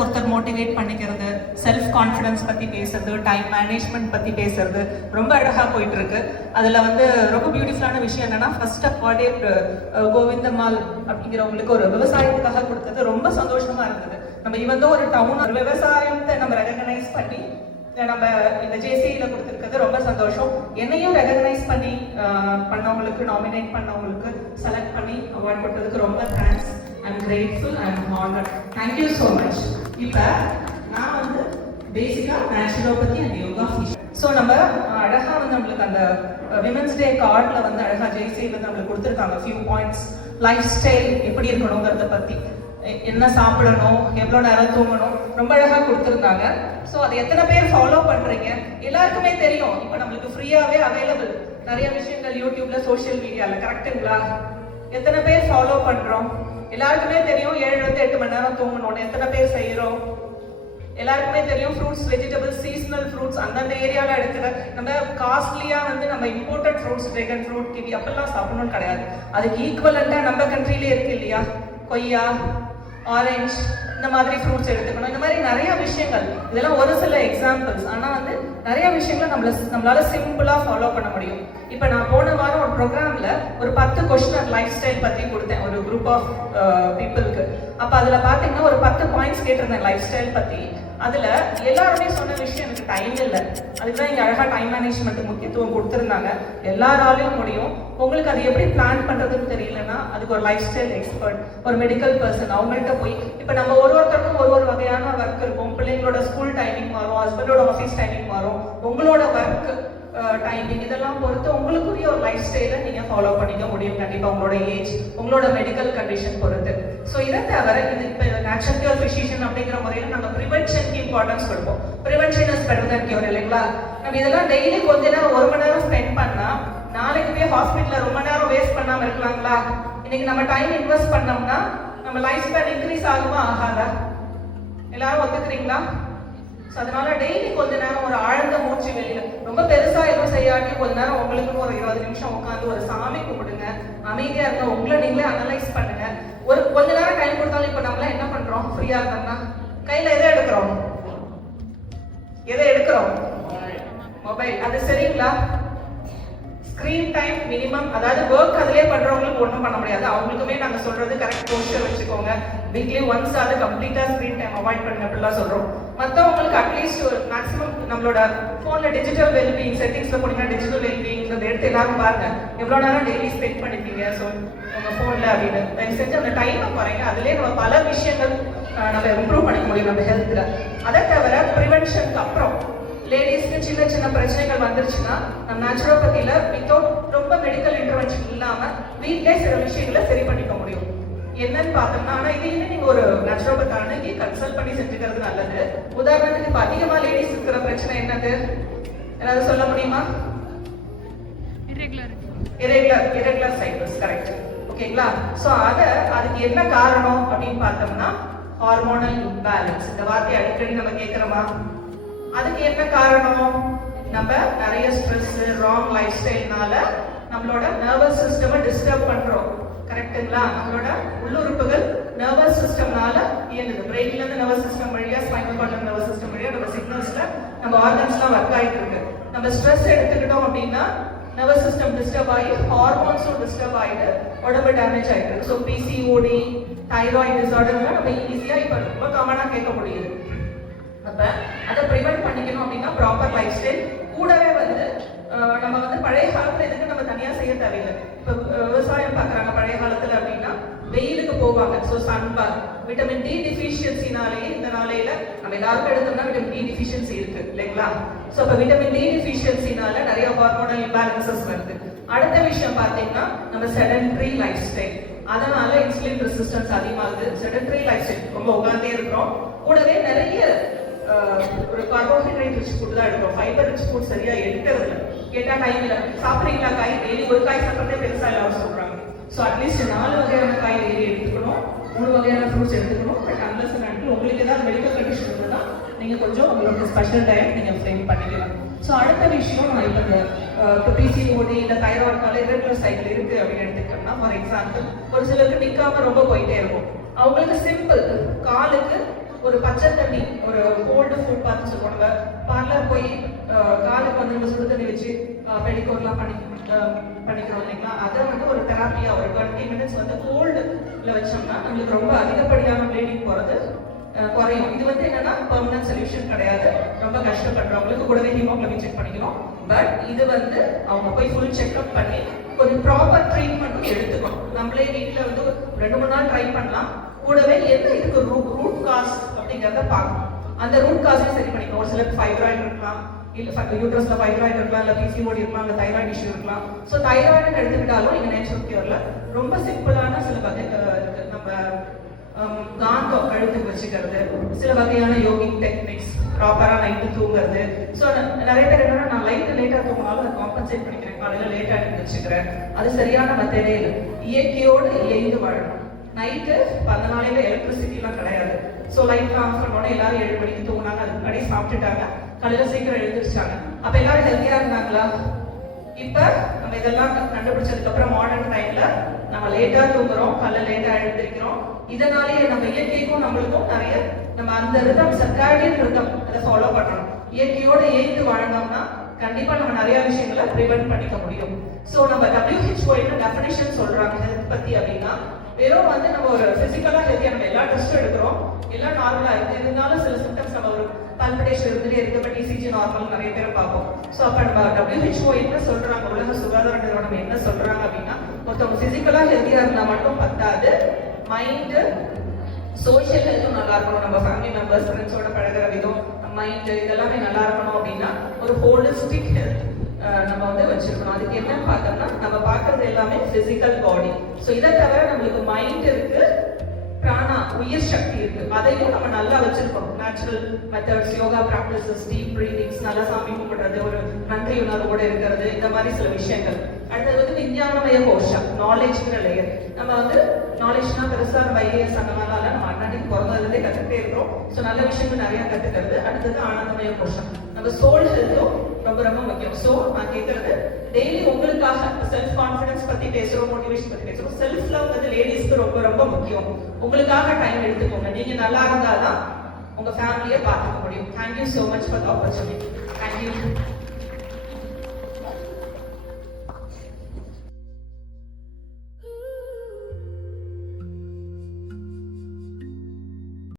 ஒருத்தருக்கு ஒருத்தர் மோட்டிவேட் பண்ணிக்கிறது, செல்ஃப் கான்ஃபிடன்ஸ் பற்றி பேசுறது, டைம் மேனேஜ்மெண்ட் பற்றி பேசுறது ரொம்ப அழகாக போயிட்டு இருக்கு. அதில் வந்து ரொம்ப பியூட்டிஃபுல்லான விஷயம் என்னன்னா, ஃபர்ஸ்ட் அவார்டே கோவிந்தம்மாள் அப்படிங்கிறவங்களுக்கு ஒரு விவசாயத்துக்காக கொடுத்தது ரொம்ப சந்தோஷமா இருந்தது. நம்ம இவன் ஒரு டவுன் ஒரு விவசாயத்தை நம்ம ரெகக்னைஸ் பண்ணி நம்ம இந்த ஜேசியில கொடுத்துருக்கிறது ரொம்ப சந்தோஷம். என்னையும் ரெகக்னைஸ் பண்ணி பண்ணவங்களுக்கு, நாமினேட் பண்ணவங்களுக்கு செலக்ட் பண்ணி அவார்ட் கொடுத்ததுக்கு ரொம்ப thanks. I am grateful, I am honoured. Thank you so much. இப்போ நான் வந்து பேசிக்காக naturopathy and yoga feature. So நம்ம அழகாக வந்து நம்மளுக்கு அந்த விமென்ஸ் டே கார்டில் வந்து அழகாக ஜேசியில் வந்து நம்மளுக்கு கொடுத்துருக்காங்க ஃபியூ பாயிண்ட்ஸ். லைஃப் ஸ்டைல் எப்படி இருக்கணுங்கிறத பற்றி, என்ன சாப்பிடணும், எவ்வளோ நேரம் தூங்கணும், ரொம்ப அழகாக கொடுத்துருந்தாங்க. ஸோ அதை எத்தனை பேர் ஃபாலோ பண்ணுறீங்க? எல்லாருக்குமே தெரியும், இப்போ நம்மளுக்கு ஃப்ரீயாகவே அவைலபிள் நிறைய விஷயங்கள் யூடியூப்ல, சோஷியல் மீடியாவில். கரெக்டுங்களா? எத்தனை பேர் ஃபாலோ பண்ணுறோம்? எல்லாருக்குமே தெரியும் 7 to 8 மணி நேரம் தூங்கணும்னு. எத்தனை பேர் செய்கிறோம்? எல்லாருக்குமே தெரியும் ஃப்ரூட்ஸ், வெஜிடபிள்ஸ், சீசனல் ஃப்ரூட்ஸ் அந்தந்த ஏரியாவில் எடுக்கிற, நம்ம காஸ்ட்லியாக வந்து நம்ம imported fruits, dragon fruit, kiwi அப்பெல்லாம் சாப்பிடணும்னு கிடையாது. அதுக்கு ஈக்குவலண்டாக நம்ம கண்ட்ரிலே இருக்கு இல்லையா? கொய்யா, ஆரஞ்ச், இந்த மாதிரி ஃப்ரூட்ஸ் எடுத்துக்கணும். இந்த மாதிரி நிறைய விஷயங்கள், இதெல்லாம் ஒரு சில எக்ஸாம்பிள்ஸ். ஆனால் வந்து நிறைய விஷயங்களை நம்மளால சிம்பிளாக ஃபாலோ பண்ண முடியும். இப்போ நான் போன வாரம் ஒரு ப்ரோக்ராமில் ஒரு 10 கொஸ்டின் லைஃப் ஸ்டைல் பற்றி கொடுத்தேன் ஒரு குரூப் ஆஃப் பீப்புளுக்கு. அப்போ அதில் பார்த்தீங்கன்னா ஒரு 10 பாயிண்ட்ஸ் கேட்டிருந்தேன் லைஃப் ஸ்டைல் பற்றி. அதில் எல்லாருமே சொன்ன விஷயம், எனக்கு டைம் இல்லை. அதுக்கு தான் இங்கே அழகாக டைம் மேனேஜ்மெண்ட்டுக்கு முக்கியத்துவம் கொடுத்துருந்தாங்க. எல்லாராலையும் முடியும். உங்களுக்கு அது எப்படி பிளான் பண்ணுறதுன்னு தெரியலன்னா அதுக்கு ஒரு லைஃப் ஸ்டைல் எக்ஸ்பர்ட், ஒரு மெடிக்கல் பர்சன், அவங்கள்ட்ட போய், இப்போ நம்ம ஒருத்தருக்கும் ஒரு வகையான ஒர்க் இருக்கும். பிள்ளைங்களோட ஸ்கூல் டைமிங் மாறும், ஹஸ்பண்டோட ஆஃபீஸ் டைமிங் மாறும், உங்களோட ஒர்க் டைமிங் இதெல்லாம் பொறுத்து உங்களுக்குரிய ஒரு லைஃப் ஸ்டைலை நீங்கள் ஃபாலோ பண்ணிக்க முடியும். கண்டிப்பாக உங்களோட ஏஜ், உங்களோட மெடிக்கல் கண்டிஷன் பொறுத்து. ஸோ இதை தவிர இது இப்போ நேச்சுரல் கியூர் ஃபிசிஷியன் அப்படிங்கிற முறையில் நாங்கள் ப்ரிவென்ஷனுக்கு இம்பார்ட்டன்ஸ் கொடுப்போம். Prevention is better then cure, இல்லைங்களா? நம்ம இதெல்லாம் டெய்லி கொஞ்ச நேரம் 1 மணி நேரம் ஸ்பெண்ட் பண்ணால் நாளைக்கு போய் ஹாஸ்பிட்டலில் ரொம்ப நேரம் வேஸ்ட் பண்ணாமல் இருக்கலாங்களா? இன்னைக்கு நம்ம டைம் இன்வெஸ்ட் பண்ணோம்னா நம்ம லைஃப் ஸ்பேன் இன்க்ரீஸ் ஆகுமா ஆகாதா? எல்லாரும் ஒத்துக்கிறீங்களா? ஸோ அதனால டெய்லி கொஞ்ச நேரம் ஒரு ஆழ்ந்த மூச்சு வெளியில, ரொம்ப பெருசா எதுவும் செய்யாட்டி கொஞ்ச நேரம் உங்களுக்குன்னு ஒரு 20 நிமிஷம் உட்காந்து ஒரு சாமி கும்பிடுங்க, அமைதியா இருங்க, உங்களை நீங்களே அனலைஸ் பண்ணுங்க. ஒரு கொஞ்ச நேரம் டைம் கொடுத்தாலும் இப்போ நம்மளாம் என்ன பண்றோம்? ஃப்ரீயா இருந்தோம்னா கையில எதை எடுக்கிறோம்? மொபைல். அது சரிங்களா? ஸ்க்ரீன் டைம் மினிமம், அதாவது ஒர்க் அதிலே பண்றவங்களுக்கு ஒன்றும் பண்ண முடியாது. அவங்களுக்குமே நாங்கள் சொல்றது கரெக்ட் போஸ்டர் வச்சுக்கோங்க, வீக்லி ஒன்ஸ் அது கம்ப்ளீட்டா ஸ்க்ரீன் டைம் அவாய்ட் பண்ணுங்க அப்படிலாம் சொல்றோம். மற்றவங்களுக்கு அட்லீஸ்ட் ஒரு மேக்ஸிமம் நம்மளோட ஃபோனில் டிஜிட்டல் வெல்பீயிங் செட்டிங்ஸில் போனீங்கன்னா டிஜிட்டல் வெல்பீயிங்கிறத எடுத்து எல்லாரும் பாருங்க, எவ்வளோ நேரம் டெய்லி ஸ்பெண்ட் பண்ணிப்பீங்க ஸோ உங்கள் ஃபோனில் அப்படின்னு. தயவு செஞ்சு அந்த டைமை குறைங்க. அதுலேயே நம்ம பல விஷயங்கள் நம்ம இம்ப்ரூவ் பண்ணிக்க முடியும் நம்ம ஹெல்த்தில். அதை தவிர ப்ரிவென்ஷனுக்கு அப்புறம் லேடிஸ்க்கு சின்ன சின்ன பிரச்சனைகள் வந்துருச்சுன்னா நம்ம நேச்சுரோபதியில் வித்தவுட் ரொம்ப மெடிக்கல் இன்டர்வென்ஷன் இல்லாமல் வீட்டிலே சில விஷயங்களை சரி பண்ணிக்க முடியும். என்னன்னு பார்த்தோம்னா, ஆனால் இதையுமே நீங்கள் ஒரு நேச்சுரோபதி அணுகி கன்சல்ட் பண்ணி செஞ்சுக்கிறது நல்லது. உதாரணத்துக்கு இப்போ அதிகமாக லேடிஸ் இருக்கிற பிரச்சனை என்னது? ஏதாவது சொல்ல முடியுமா? irregular cycles. கரெக்ட், ஓகேங்களா? ஸோ அதுக்கு என்ன காரணம் அப்படின்னு பார்த்தோம்னா ஹார்மோனல் இம்பேலன்ஸ். இந்த வார்த்தையை அடிக்கடி நம்ம கேட்குறோமா? அதுக்கு என்ன காரணம்? நம்ம நிறைய ஸ்ட்ரெஸ், ராங் லைஃப் ஸ்டைல்னால நம்மளோட நர்வஸ் சிஸ்டமை டிஸ்டர்ப் பண்றோம். கரெக்டுங்களா? நம்மளோட உள்ளுறுப்புகள் நர்வஸ் சிஸ்டம்னால இயங்குது. பிரெயின்ல இருந்து நர்வஸ் சிஸ்டம் வழியா, ஸ்பைனல் கார்ட்ல நர்வஸ் சிஸ்டம் வழியா நம்ம சிக்னல்ஸ்ல நம்ம ஆர்கன்ஸ்லாம் ஒர்க் ஆகிட்டு இருக்கு. நம்ம ஸ்ட்ரெஸ் எடுத்துக்கிட்டோம் அப்படின்னா நர்வஸ் சிஸ்டம் டிஸ்டர்ப் ஆகி ஹார்மோன்ஸும் டிஸ்டர்ப் ஆகிட்டு உடம்பு டேமேஜ் ஆகிட்டு இருக்கு. ஸோ பிசிஓடி, தைராய்டு டிசார்டர்லாம் நம்ம ஈஸியாக இப்போ ரொம்ப காமனாக கேட்க முடியுது. அப்போ அதை ப்ரிவென்ட் பண்ணிக்கணும் அப்படின்னா ப்ராப்பர் லைஃப் ஸ்டைல் கூடவே வந்து நம்ம வந்து பழைய காலத்தில் இதுக்கு நம்ம தனியாக செய்ய தேவையில்லை. இப்போ விவசாயம் பார்க்குறாங்க பழைய காலத்தில் அப்படின்னா வெயிலுக்கு போவாங்க. ஸோ சன்பார், விட்டமின் டி டிஃபிஷியன்சினாலேயே இந்த நாளையில நம்ம எல்லாருக்கும் எடுத்தோம்னா விட்டமின் டி டிஃபிஷியன்சி இருக்கு, இல்லைங்களா? ஸோ இப்போ விட்டமின் டி டிஃபிஷியன்சினால நிறைய ஹார்மோனல் இம்பேலன்சஸ் வருது. அடுத்த விஷயம் பார்த்தீங்கன்னா நம்ம செடன்ட்ரி லைஃப் ஸ்டைல், அதனால இன்சுலின் ரெசிஸ்டன்ஸ் அதிகமாகுது. செடன்ட்ரி லைஃப் ஸ்டைல், ரொம்ப உட்காந்தே இருக்கிறோம், கூடவே நிறைய ஒரு கார்போஹைட்ரேட் ரிச் ஃபுட் தான் எடுக்கிறோம். ஃபைபர் ரிச் ஃபுட் சரியா எடுக்கிறது இல்லை. கேட்டால் டைம் இல்லை. சாப்பிட்றீங்களா காய்? டெய்லி ஒரு காய் சாப்பிட்றதே பெருசாக எல்லாரும் சொல்கிறாங்க. ஸோ அட்லீஸ்ட் 4 வகையான காய் டெய்லி எடுத்துக்கணும், 3 வகையான ஃப்ரூட்ஸ் எடுத்துக்கணும். பட் அன்லஸ் அண்ட் அன்டில் உங்களுக்கு ஏதாவது மெடிக்கல் கண்டிஷன் இருந்ததுன்னா நீங்கள் கொஞ்சம் உங்களோட ஸ்பெஷல் டயட் நீங்கள் ஃப்ரேம் பண்ணிக்கலாம். ஸோ அடுத்த விஷயம், நான் இப்போ இந்த பிசிஓடி இல்லை தைராய்டுனால இரெகுலர் சைக்கிள் இருக்குது அப்படின்னு எடுத்துக்கிட்டோம்னா, ஃபார் எக்ஸாம்பிள் ஒரு சிலருக்கு நிற்காம ரொம்ப போயிட்டே இருக்கும். அவங்களுக்கு சிம்பிள், காலுக்கு ஒரு பச்சை தண்ணி, ஒரு கோல்டு ஃபுட் பார்த்து சொல்லுவாங்க. பார்லர் போய் காலுக்கு வந்து நம்ம சுடு தண்ணி வச்சு பெடிகோர்லாம் பண்ணிக்கிறோம் இல்லைங்களா? அதை வந்து ஒரு தெராப்பியா ஒரு 20 minutes வந்து கோல்டுல வச்சோம்னா நம்மளுக்கு ரொம்ப அதிகப்படியான ப்ளீடிங் போறது குறையும். இது வந்து என்னன்னா பெர்மனன்ட் சொல்யூஷன் கிடையாது. ரொம்ப கஷ்டப்படுறவங்களுக்கு கூடவே ஹீமோகுளோபின் செக் பண்ணிக்கணும். பட் இது வந்து அவங்க போய் ஃபுல் செக்அப் பண்ணி கொஞ்சம் ப்ராப்பர் ட்ரீட்மெண்ட்டும் எடுத்துக்கணும். நம்மளே வீட்டில் வந்து 2-3 நாள் ட்ரை பண்ணலாம். கூடவே என்ன இதுக்கு ரூட் காஸ் அப்படிங்கிறத பார்க்கணும். அந்த ரூட் காஸையும் சரி பண்ணிக்கணும். ஒரு சிலருக்கு ஃபைப்ராய்டு இருக்கலாம், இல்ல யூட்ரஸ்ல ஃபைப்ராய்டு இருக்கலாம், இல்ல பிசிஓடி இருக்கலாம், இல்ல தைராய்டு இஷ்யூ இருக்கலாம். ஸோ தைராய்டுன்னு எடுத்துக்கிட்டாலும் இங்க நேச்சுரல் கியூர்ல ரொம்ப சிம்பிளான சில வகை இருக்கு. நம்ம காந்தம் கழுத்துக்கு வச்சுக்கிறது, சில வகையான யோகிக் டெக்னிக்ஸ், ப்ராப்பரா நைட்டு தூங்குறது. ஸோ நிறைய பேர் என்னன்னா நான் லேட்டா தூங்கினாலும் அதை காம்பன்சேட் பண்ணிக்கிறேன், காலையில லேட்டா எடுத்து வச்சுக்கிறேன். அது சரியான மெத்தடே இல்லை. இயற்கையோடு இயைந்து வாழணும். நைட்டு 14 நாளையில எலக்ட்ரிசிட்டிலாம் கிடையாது. ஸோ லைட்லாம் ஆஃப் பண்ணோட எல்லாரும் 7 மணிக்கு தூங்கினாங்க, அதுக்கு முன்னாடி சாப்பிட்டுட்டாங்க, காலையில சீக்கிரம் எழுந்திரிச்சாங்க. அப்ப எல்லாரும் ஹெல்த்தியா இருந்தாங்களா? இப்ப நம்ம இதெல்லாம் கண்டுபிடிச்சதுக்கு அப்புறம் மாடர்ன் டைம்ல நம்ம லேட்டா தூங்குறோம், காலையில லேட்டா எழுந்திருக்கிறோம். இதனாலேயே நம்ம இயற்கைக்கும் நம்மளுக்கும் நிறைய நம்ம அந்த ரிதம், சர்க்காடியன் ரிதம், அதை ஃபாலோ பண்ணணும். இயற்கையோட ஏய்ந்து வாழ்ந்தோம்னா கண்டிப்பா நம்ம நிறைய விஷயங்களை ப்ரிவென்ட் பண்ணிக்க முடியும். ஸோ நம்ம WHO என்ன டெஃபினிஷன் சொல்றாங்க ஹெல்த் பத்தி அப்படின்னா, வெறும் வந்து நம்ம ஒரு பிசிக்கலா ஹெல்த்தியா நம்ம எல்லா டெஸ்ட்டும் எடுக்கிறோம், எல்லாம் நார்மலா இருக்கு, இருந்தாலும் சில சிம்டம்ஸ் நம்ம ஒரு பல்பிடேஷன் இருந்துட்டே இருக்கு, பட் ECG நார்மல் நிறைய பேரை பார்ப்போம். ஸோ அப்ப நம்ம WHO என்ன சொல்றாங்க, உலக சுகாதார நிறுவனம் என்ன சொல்றாங்க அப்படின்னா, ஒருத்தவங்க பிசிக்கலா ஹெல்த்தியா இருந்தா மட்டும் பத்தாது, மைண்டு சோஷியல் ஹெல்த்தும் நல்லா இருக்கணும். நம்ம ஃபேமிலி மெம்பர்ஸ் ஃப்ரெண்ட்ஸோட பழகிற விதம், மைண்டு இதெல்லாமே நல்லா இருக்கணும் அப்படின்னா ஒரு ஹோலிஸ்டிக் ஹெல்த் நம்ம வந்து வச்சிருக்கணும். அதுக்கு என்னன்னு பார்த்தோம்னா நம்ம பார்க்கறது எல்லாமே பிசிக்கல் பாடி. ஸோ இதை தவிர நம்மளுக்கு மைண்ட் இருக்கு, பிராணா உயிர் சக்தி இருக்கு, அதையும் நம்ம நல்லா வச்சிருக்கணும். Natural methods, yoga practices, deep breathings, நல்லா சாமி கும்பிடுறது, ஒரு நன்றி உணர்வோட இருக்கிறது, இந்த மாதிரி சில விஷயங்கள். அடுத்தது வந்து விஞ்ஞானமய கோஷம், நாலேஜ்ங்கிற லேயர். நம்ம வந்து நாலேஜ்னா பெருசா நம்ம IAS அந்த மாதிரிலாம் நம்ம அண்ணாடிக்கு பிறந்ததுலேருந்தே கற்றுக்கிட்டே இருக்கிறோம். ஸோ நல்ல விஷயங்கள் நிறைய கற்றுக்கிறது. அடுத்தது ஆனந்தமய கோஷம், நம்ம சோல் ஹெல்த்தும் ரொம்ப ரொம்ப முக்கியம். ஸோ நான் கேட்கறது டெய்லி உங்களுக்காக செல்ஃப் கான்ஃபிடன்ஸ் பத்தி பேசுறோம், மோட்டிவேஷன் பத்தி பேசுறோம். செல்ஃப் லவ் வந்து லேடிஸ்க்கு ரொம்ப ரொம்ப முக்கியம். உங்களுக்காக டைம் எடுத்துக்கோங்க. நீங்க நல்லா இருந்தாதான் உங்க ஃபேமிலியை பார்த்துக்க முடியும். Thank you so much for the opportunity. Thank you.